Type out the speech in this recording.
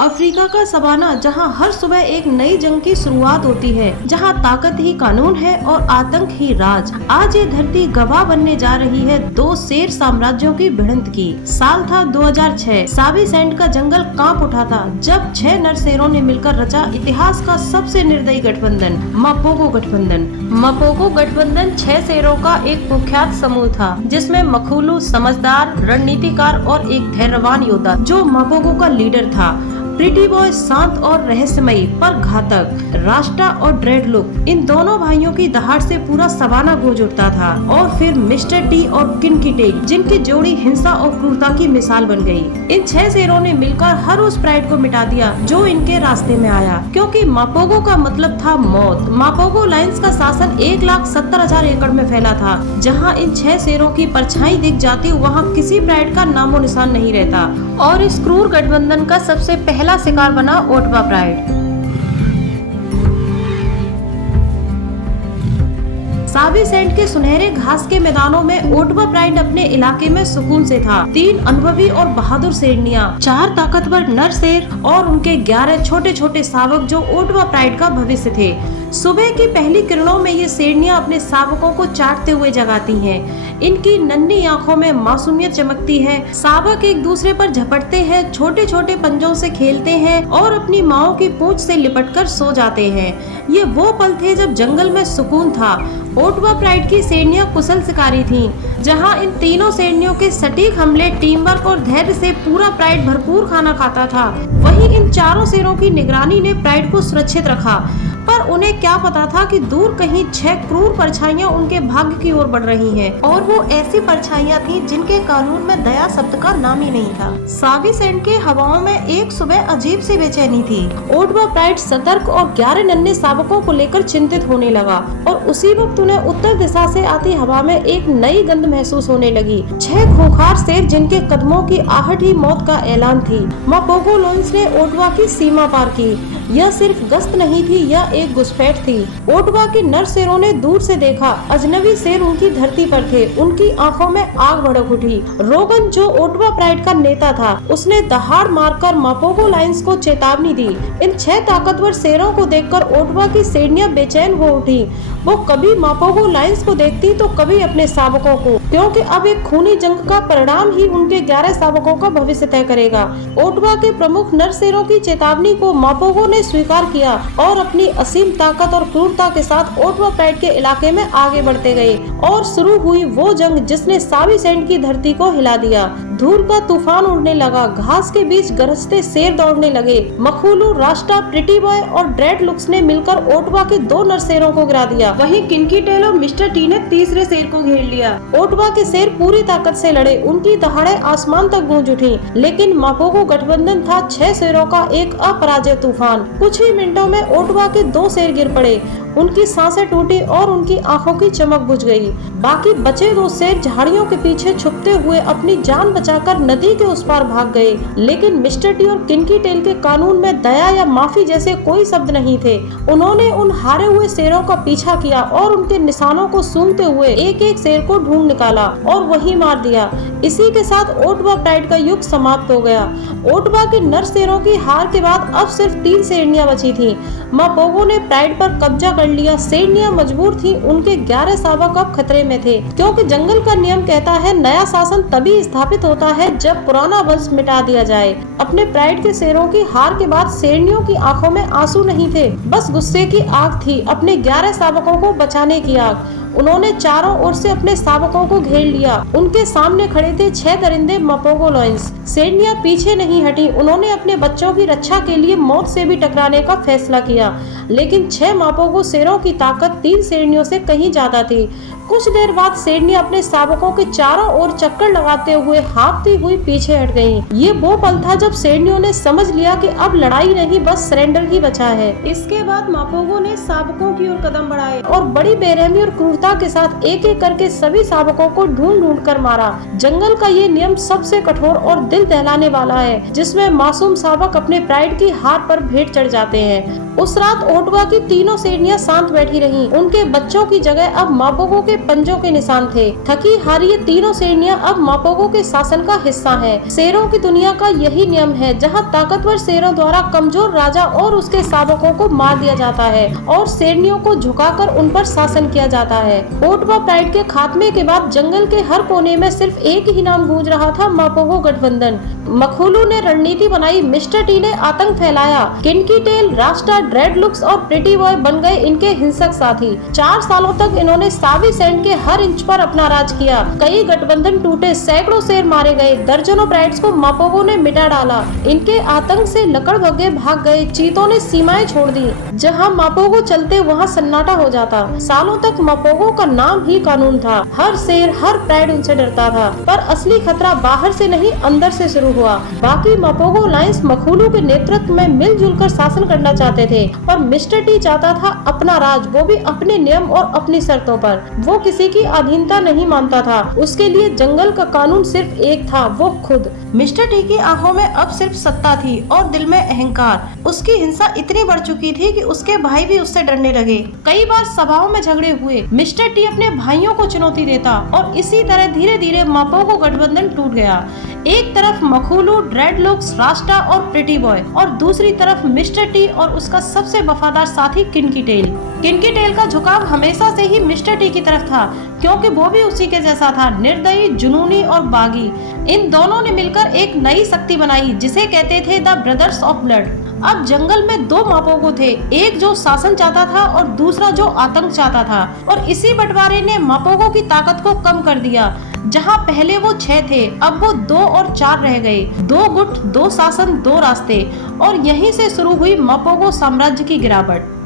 Africa का savanna, जहां हर सुबह एक नई जंग की शुरुआत होती है, जहां ताकत ही कानून है और आतंक ही राज। आज ये धरती गवाह बनने जा रही है दो शेर साम्राज्यों की भिड़ंत की। साल था 2006। साविसेंट का जंगल कांप उठा था जब 6 नर शेरों ने मिलकर रचा इतिहास का सबसे निर्दयी गठबंधन, मापोगो गठबंधन। मापोगो गठबंधन 6 शेरों का एक कुख्यात समूह था, जिसमें मखुलू समझदार रणनीतिकार और एक धैर्यवान योद्धा जो मापोगो का लीडर था। प्रिटी बॉय शांत और रहस्यमयी पर घातक, रास्टा और ड्रेडलुक, इन दोनों भाइयों की दहाड़ से पूरा सवाना गूंज उठता था। और फिर मिस्टर टी और किनकीटेल, जिनकी जोड़ी हिंसा और क्रूरता की मिसाल बन गई। इन 6 शेरों ने मिलकर हर उस प्राइड को मिटा दिया जो इनके रास्ते में आया, क्योंकि मापोगो का मतलब था मौत। मापोगो लाइन्स का शासन 1,70,000 एकड़ में फैला था। जहाँ इन 6 शेरों की परछाई दिख जाती, वहाँ किसी प्राइड का नामो निशान नहीं रहता। और इस क्रूर गठबंधन का सबसे पहला शिकार बना ओटवा प्राइड। साविसेंट के सुनहरे घास के मैदानों में ओटवा प्राइड अपने इलाके में सुकून से था। 3 अनुभवी और बहादुर शेरनियां, 4 ताकतवर नर शेर और उनके 11 छोटे छोटे शावक जो ओटवा प्राइड का भविष्य थे। सुबह की पहली किरणों में ये शेरनियां अपने शावकों को चाटते हुए जगाती हैं। इनकी नन्ही आंखों में मासूमियत चमकती है। शावक एक दूसरे पर झपटते हैं, छोटे छोटे पंजों से खेलते हैं और अपनी माओ की पूंछ से लिपटकर सो जाते हैं। ये वो पल थे जब जंगल में सुकून था। ओटवा प्राइड की शेरनियां कुशल शिकारी थीं, जहां इन तीनों शेरनियों के सटीक हमले, टीम वर्क और धैर्य से पूरा प्राइड भरपूर खाना खाता था। वहीं इन चारों शेरों की निगरानी ने प्राइड को सुरक्षित रखा, पर उन्हें क्या पता था कि दूर कहीं 6 क्रूर परछाइयां उनके भाग्य की ओर बढ़ रही हैं। और वो ऐसी परछाइयां थीं जिनके कानून में दया शब्द का नाम ही नहीं था। साविसेंट के हवाओं में एक सुबह अजीब सी बेचैनी थी। ओटवा प्राइड सतर्क और 11 नन्हे शावकों को लेकर चिंतित होने लगा, और उसी वक्त उन्हें उत्तर दिशा से आती हवा में एक नई गंध महसूस होने लगी। 6 खूंखार शेर जिनके कदमों की आहट ही मौत का ऐलान थी। मापोगो लाइन्स ने ओटवा की सीमा पार की। यह सिर्फ गश्त नहीं थी, यह एक घुसपैठ थी। ओटवा के नर शेरों ने दूर से देखा, अजनबी शेर उनकी धरती पर थे। उनकी आंखों में आग भड़क उठी। रोगन, जो ओटवा प्राइड का नेता था, उसने दहाड़ मारकर मापोगो लाइन्स को चेतावनी दी। इन 6 ताकतवर शेरों को देखकर ओटवा की शेरनियां बेचैन हो उठी। वो कभी मापोगो लाइन्स को देखती तो कभी अपने शावकों को, क्योंकि अब एक खूनी जंग का परिणाम ही उनके 11 शावकों का भविष्य तय करेगा। ओटवा के प्रमुख नर शेरों की चेतावनी को मापोगो ने स्वीकार किया और अपनी असीम ताकत और क्रूरता के साथ ओटवा प्राइड के इलाके में आगे बढ़ते गए। और शुरू हुई वो जंग जिसने साविसेंट की धरती को हिला दिया। धूल का तूफान उड़ने लगा, घास के बीच गरजते शेर दौड़ने लगे। मखुलू, रास्टा, प्रिटी बॉय और ड्रेडलुक्स ने मिलकर ओटवा के 2 नर शेरों को गिरा दिया। वहीं किनकीटेल और मिस्टर टी ने तीसरे शेर को घेर लिया। ओटवा के शेर पूरी ताकत से लड़े, उनकी दहाड़ें आसमान तक गूंज उठी। लेकिन मापोगो गठबंधन था 6 शेरों का एक अपराजय तूफान। कुछ ही मिनटों में ओटवा के 2 शेर गिर पड़े। उनकी सांसें टूटी और उनकी आंखों की चमक बुझ गई। बाकी बचे 2 शेर झाड़ियों के पीछे छुपते हुए अपनी जान बचाकर नदी के उस पार भाग गए। लेकिन मिस्टर टी और किनकीटेल के कानून में दया या माफी जैसे कोई शब्द नहीं थे। उन्होंने उन हारे हुए शेरों का पीछा किया और उनके निशानों को सूंघते हुए एक एक शेर को ढूंढ निकाला और वहीं मार दिया। इसी के साथ ओटवा प्राइड का युग समाप्त हो गया। ओटवा के नर शेरों की हार के बाद अब सिर्फ 3 शेरनियां बची थीं। मापोगो ने प्राइड पर कब्जा कर लिया। शेरनियां मजबूर थीं, उनके 11 शावक अब खतरे में थे, क्योंकि जंगल का नियम कहता है नया शासन तभी स्थापित होता है जब पुराना वंश मिटा दिया जाए। अपने प्राइड के शेरों की हार के बाद शेरनियों की आंखों में आंसू नहीं थे, बस गुस्से की आग थी, अपने 11 शावकों को बचाने की आग। उन्होंने चारों ओर से अपने शावकों को घेर लिया। उनके सामने खड़े थे 6 दरिंदे मापोगो लाइन्स। शेरनियां पीछे नहीं हटी। उन्होंने अपने बच्चों की रक्षा के लिए मौत से भी टकराने का फैसला किया। लेकिन 6 मापोगो शेरों की ताकत 3 शेरनियों से कहीं ज्यादा थी। कुछ देर बाद शेरनियां अपने शावकों के चारों ओर चक्कर लगाते हुए हाँफती हुई पीछे हट गईं। ये वो पल था जब शेरनियों ने समझ लिया कि अब लड़ाई नहीं, बस सरेंडर ही बचा है। इसके बाद मापोगो ने शावकों की ओर कदम बढ़ाए और बड़ी बेरहमी और क्रूरता के साथ एक एक करके सभी शावकों को ढूंढ ढूंढ कर मारा। जंगल का ये नियम सबसे कठोर और दिल दहलाने वाला है, जिसमें मासूम शावक अपने प्राइड की हार पर भेंट चढ़ जाते हैं। उस रात ओटवा की तीनों शेरनियां शांत बैठी रहीं। उनके बच्चों की जगह अब मापोगो के पंजों के निशान थे। थकी हारी ये तीनों शेरनियां अब मापोगो के शासन का हिस्सा हैं। शेरों की दुनिया का यही नियम है, जहां ताकतवर शेरों द्वारा कमजोर राजा और उसके शावकों को मार दिया जाता है और शेरनियों को झुकाकर उन पर शासन किया जाता है। ओटवा प्राइड के खात्मे के बाद जंगल के हर कोने में सिर्फ एक ही नाम गूंज रहा था, मापोगो गठबंधन। मखुलू ने रणनीति बनाई, मिस्टर टी ने आतंक फैलाया, किनकी टेल, रास्टा, ड्रेडलुक्स और प्रिटी बॉय बन गए इनके हिंसक साथी। 4 सालों तक इन्होंने सावी सैंड के हर इंच पर अपना राज किया। कई गठबंधन टूटे, सैकड़ों शेर मारे गए, दर्जनों प्राइड्स को मापोगो ने मिटा डाला। इनके आतंक से लकड़बग्गे भाग गए, चीतों ने सीमाएं छोड़ दी। जहां मापोगो चलते वहां सन्नाटा हो जाता। सालों तक मापोगो का नाम ही कानून था। हर शेर, हर प्राइड उनसे डरता था, पर असली खतरा बाहर से नहीं अंदर से शुरू हुआ। बाकी मापोगो लायंस मखुलू के नेतृत्व में मिलजुल कर शासन करना चाहते थे, पर मिस्टर टी चाहता था अपना राज, वो भी अपने नियम और अपनी शर्तों पर। वो किसी की अधीनता नहीं मानता था। उसके लिए जंगल का कानून सिर्फ एक था, वो खुद। मिस्टर टी की आंखों में अब सिर्फ सत्ता थी और दिल में अहंकार। उसकी हिंसा इतनी बढ़ चुकी थी कि उसके भाई भी उससे डरने लगे। कई बार सभाओं में झगड़े हुए। मिस्टर टी अपने भाइयों को चुनौती देता और इसी तरह धीरे धीरे मापोगो गठबंधन टूट गया। एक तरफ मखुलू, ड्रेडलुक्स, रास्टा और प्रिटी बॉय और दूसरी तरफ मिस्टर टी और उसका सबसे वफादार साथी किनकी टेल। किनकी टेल का झुकाव हमेशा से ही मिस्टर टी की तरफ था, क्योंकि वो भी उसी के जैसा था, निर्दयी, जुनूनी और बागी। इन दोनों ने मिलकर एक नई शक्ति बनाई जिसे कहते थे द ब्रदर्स ऑफ ब्लड। अब जंगल में 2 मापोगो थे, एक जो शासन चाहता था और दूसरा जो आतंक चाहता था। और इसी बंटवारे ने मापोगो की ताकत को कम कर दिया। जहां पहले वो 6 थे, अब वो 2 और 4 रह गए। 2 गुट, 2 शासन, 2 रास्ते। और यहीं से शुरू हुई मापोगो साम्राज्य की गिरावट।